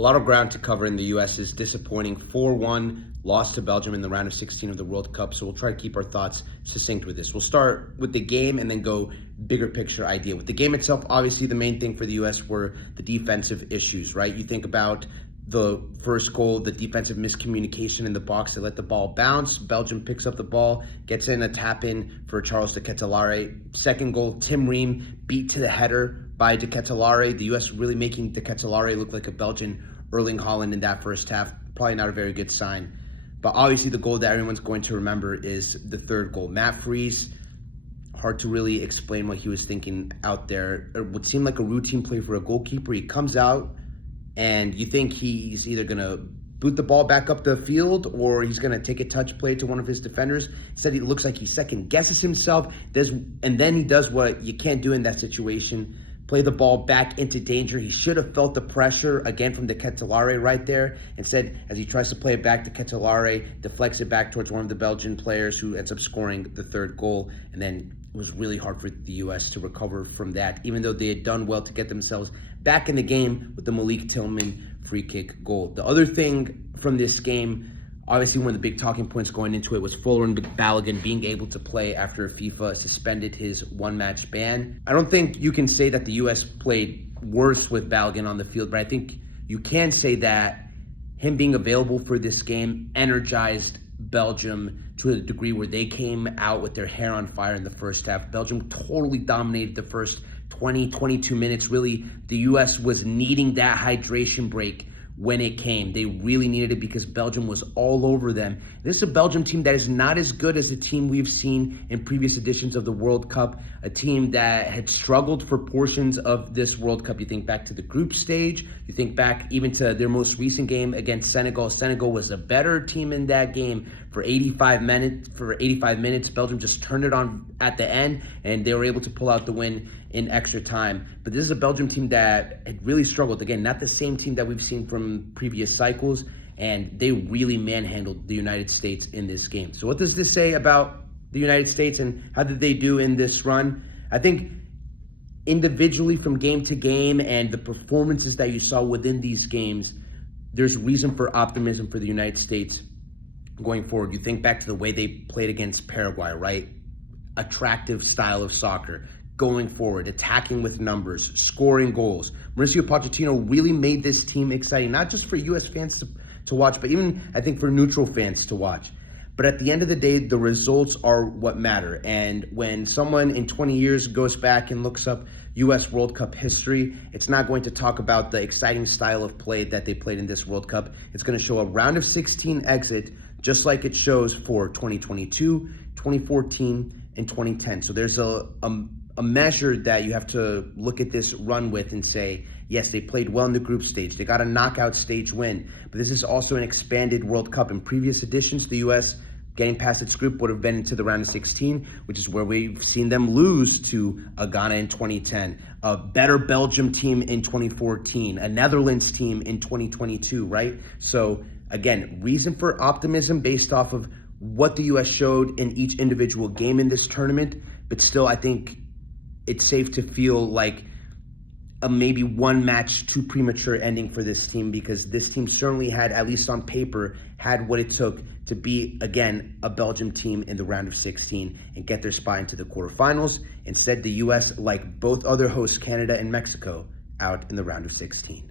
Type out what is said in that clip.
A lot of ground to cover in the U.S.'s disappointing 4-1 loss to Belgium in the round of 16 of the World Cup, so we'll try to keep our thoughts succinct with this. We'll start with the game and then go bigger picture idea. With the game itself, obviously the main thing for the U.S. were the defensive issues, right? You think about the first goal, the defensive miscommunication in the box. They let the ball bounce. Belgium picks up the ball, gets in a tap-in for Charles de Ketelaere. Second goal, Tim Ream beat to the header by de Ketelaere. The U.S. really making de Ketelaere look like a Belgian Erling Haaland in that first half. Probably not a very good sign. But obviously the goal that everyone's going to remember is the third goal. Matt Freese, hard to really explain what he was thinking out there. It would seem like a routine play for a goalkeeper. He comes out, and you think he's either going to boot the ball back up the field or he's going to take a touch play to one of his defenders. Instead, it looks like he second guesses himself, and then he does what you can't do in that situation, play the ball back into danger. He should have felt the pressure again from de Ketelaere right there. Instead, as he tries to play it back, de Ketelaere deflects it back towards one of the Belgian players who ends up scoring the third goal. And then it was really hard for the U.S. to recover from that, even though they had done well to get themselves back in the game with the Malik Tillman free kick goal. The other thing from this game, obviously one of the big talking points going into it, was Folarin Balogun being able to play after FIFA suspended his one-match ban. I don't think you can say that the U.S. played worse with Balogun on the field, but I think you can say that him being available for this game energized Belgium to a degree where they came out with their hair on fire in the first half. Belgium totally dominated the first 22 minutes. Really, the U.S. was needing that hydration break when it came. They really needed it because Belgium was all over them. This is a Belgium team that is not as good as the team we've seen in previous editions of the World Cup, a team that had struggled for portions of this World Cup. You think back to the group stage, you think back even to their most recent game against Senegal. Senegal was a better team in that game for 85 minutes. Belgium just turned it on at the end, and they were able to pull out the win in extra time. But this is a Belgium team that had really struggled. Again, not the same team that we've seen from previous cycles, and they really manhandled the United States in this game. So what does this say about the United States and how did they do in this run? I think individually from game to game and the performances that you saw within these games, there's reason for optimism for the United States going forward. You think back to the way they played against Paraguay, right? Attractive style of soccer, going forward, attacking with numbers, scoring goals. Mauricio Pochettino really made this team exciting, not just for U.S. fans to watch, but even, I think, for neutral fans to watch. But at the end of the day, the results are what matter. And when someone in 20 years goes back and looks up U.S. World Cup history, it's not going to talk about the exciting style of play that they played in this World Cup. It's going to show a round of 16 exit, just like it shows for 2022, 2014, and 2010. So there's a measure that you have to look at this run with and say, yes, they played well in the group stage. They got a knockout stage win. But this is also an expanded World Cup. In previous editions, the U.S. getting past its group would have been into the round of 16, which is where we've seen them lose to Ghana in 2010, a better Belgium team in 2014, a Netherlands team in 2022, right? So again, reason for optimism based off of what the U.S. showed in each individual game in this tournament. But still, I think it's safe to feel like a maybe one match too premature ending for this team, because this team certainly had, at least on paper, had what it took to be, again, a Belgium team in the round of 16 and get their spot into the quarterfinals. Instead, the U.S., like both other hosts, Canada and Mexico, out in the round of 16.